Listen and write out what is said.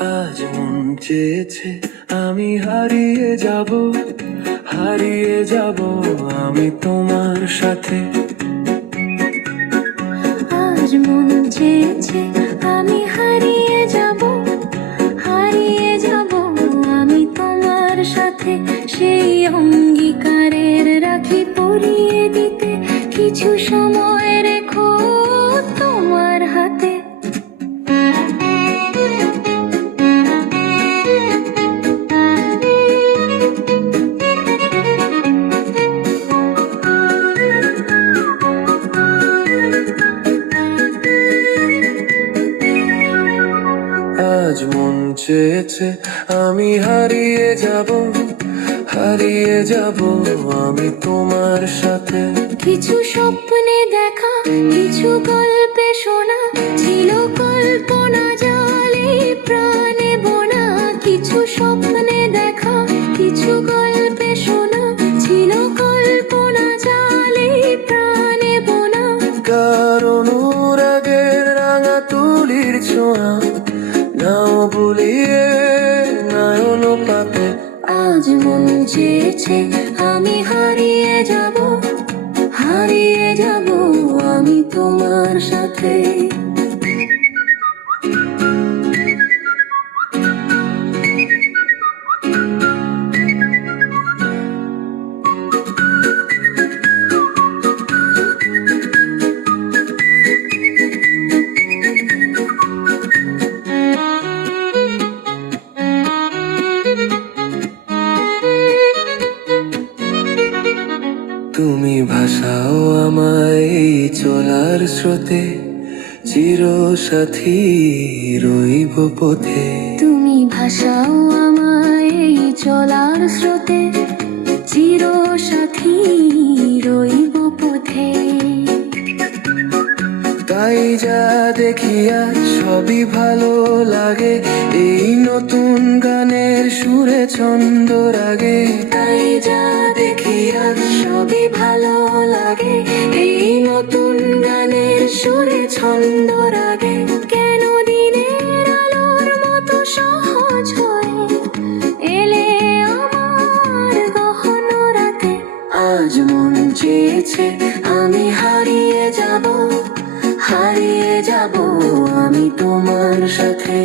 আজ মন চেয়েছে আমি হারিয়ে যাব, হারিয়ে যাব আমি তোমার সাথে। আজ মন চেয়েছে আমি হারিয়ে যাব, হারিয়ে যাব আমি তোমার সাথে। সেই অঙ্গীকারের রাখি পরিয়ে দিতে কিছু সময় রেখো তোমার হাতে। আজ মন চেয়েছে আমি হারিয়ে যাব, হারিয়ে যাব আমি তোমার সাথে। কিছু স্বপ্নে দেখা, কিছু গল্পে শোনা, ছিল কল্পনা জালে প্রাণে বোনা। কিছু স্বপ্নে দেখা, কিছু গল্পে শোনা, ছিল কল্পনা জালে প্রাণে বোনা। কারণ অনুরাগের রাঙা তুলির ছোঁয়া নাও ভুলিয়ে নয়ন পাতে। আজ মন চেয়েছে আমি হারিয়ে যাব, হারিয়ে যাব আমি তোমার সাথে। তুমি ভাসাও আমায় এই চলার স্রোতে, চির সাথী রইব পথে। তুমি ভাসাও আমায় এই চলার স্রোতে, চির সাথী রইব পথে। তাই যা দেখি আজ সবই ভালো লাগে, এই নতুন গানের সুরে ছন্দ রাগে। তাই যা দেখি আজ সবই ভালো লাগে, এই নতুন গানের সুরে ছন্দ রাগে। কেন দিনের আলোর মতো সহজ হয়ে এলে আমার গহন রাতে। আজ মন চেয়েছে আমি হারিয়ে যাব, হারিয়ে যাব আমি তোমার সাথে।